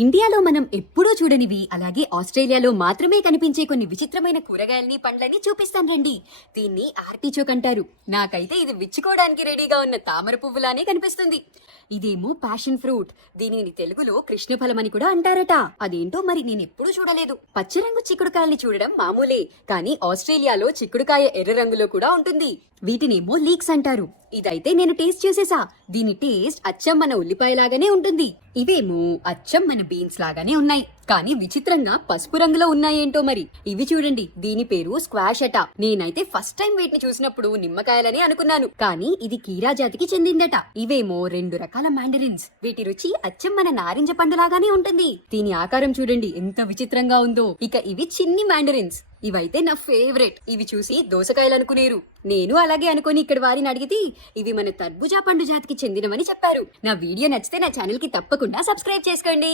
ఇండియాలో మనం ఎప్పుడూ చూడనివి అలాగే ఆస్ట్రేలియాలో మాత్రమే కనిపించే కొన్ని విచిత్రమైన కూరగాయల్ని పండ్లని చూపిస్తాను రండి. దీన్ని ఆర్టిచోక్ అంటారు. నాకైతే ఇది విచ్చుకోవడానికి రెడీగా ఉన్న తామర పువ్వులానే కనిపిస్తుంది. ఇదేమో ప్యాషన్ ఫ్రూట్. దీనిని తెలుగులో కృష్ణఫలం అని కూడా అంటారట. అదేంటో మరి నేను ఎప్పుడూ చూడలేదు. పచ్చరంగు చిక్కుడుకాయల్ని చూడడం మామూలే, కానీ ఆస్ట్రేలియాలో చిక్కుడుకాయ ఎర్ర రంగులో కూడా ఉంటుంది. వీటినేమో లీక్స్ అంటారు. ఇదైతే నేను టేస్ట్ చేసేసా. దీని టేస్ట్ అచ్చం మన ఉల్లిపాయలాగానే ఉంటుంది. ఇవేమో అచ్చం మన బీన్స్ లాగానే ఉన్నాయి, కానీ విచిత్రంగా పసుపు రంగులో ఉన్నాయేంటో మరి. ఇవి చూడండి, దీని పేరు స్క్వాష్ అట. నేనైతే ఫస్ట్ టైం వీటిని చూసినప్పుడు నిమ్మకాయలని అనుకున్నాను, కానీ ఇది కీరా జాతికి చెందిందట. ఇవేమో 2 రకాల మ్యాండరిన్స్. వీటి రుచి అచ్చం మన నారింజ పండులాగానే ఉంటుంది. దీని ఆకారం చూడండి ఎంత విచిత్రంగా ఉందో. ఇక ఇవి చిన్ని మ్యాండరిన్స్. ఇవైతే నా ఫేవరెట్. ఇవి చూసి దోసకాయలు అనుకునేరు. నేను అలాగే అనుకుని ఇక్కడ వారిని అడిగితే ఇవి మన తర్బుజా పండు జాతికి చెందినవని చెప్పారు. నా వీడియో నచ్చితే నా ఛానల్ కి తప్పకుండా సబ్స్క్రైబ్ చేసుకోండి.